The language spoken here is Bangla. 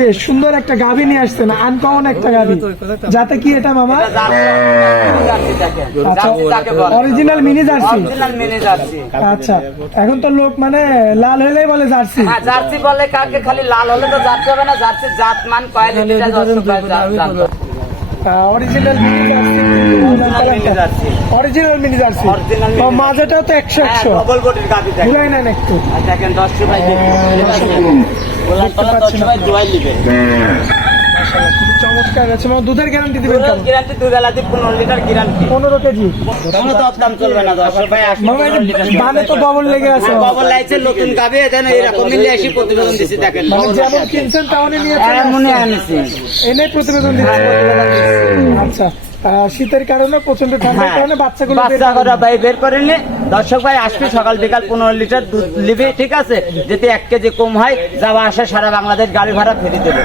বেশ সুন্দর একটা গাভী নিয়ে আসছেন, আনকমন একটা গাভী। যাতে কি এটা মামা? Original mini jersey. আচ্ছা, এখন তো লোক মানে লাল হলেই বলে জার্সি। জার্সি বলে কাকে, খালি লাল হলে তো জার্সি হবে না, জার্সি জাত মান কোয়ালিটিটা original mini jersey. Original mini jersey. তো মাঝেটাও তো 100 ডবল বডির গাভী ভুলাই নেন একটু। দেখেন 10 ভাই দুয়াই লিবে। মাশাআল্লাহ, খুব চমৎকার আছে। মানে দুধের গ্যারান্টি দিবেন কেমন? গ্যারান্টি 2 বেলা দিয়ে 15 লিটার গ্যারান্টি। 15 কেজি। কোনো তো দাম চলবে না 10 ভাই। মামা দানে তো ববল লেগে আছে। ববল লাগছে, নতুন গাভী দেন এরকম মিলে এসে প্রতিবেদন দিছি দেখেন। মানে যেমন কিনছেন তেমনই নিয়েছেন। মনে আনছি এনে প্রতিবেদন দিচ্ছেন। আচ্ছা, শীতের কারণে প্রচন্ড ঠান্ডার কারণে বাচ্চাগুলো ভাই বের করে নে। দর্শক ভাই আসবে সকাল বিকাল 15 লিটার দুধ নিবে, ঠিক আছে? যদি 1 কেজি কম হয় যাওয়া আসা সারা বাংলাদেশ গাড়ি ভাড়া ফেরি দেবে।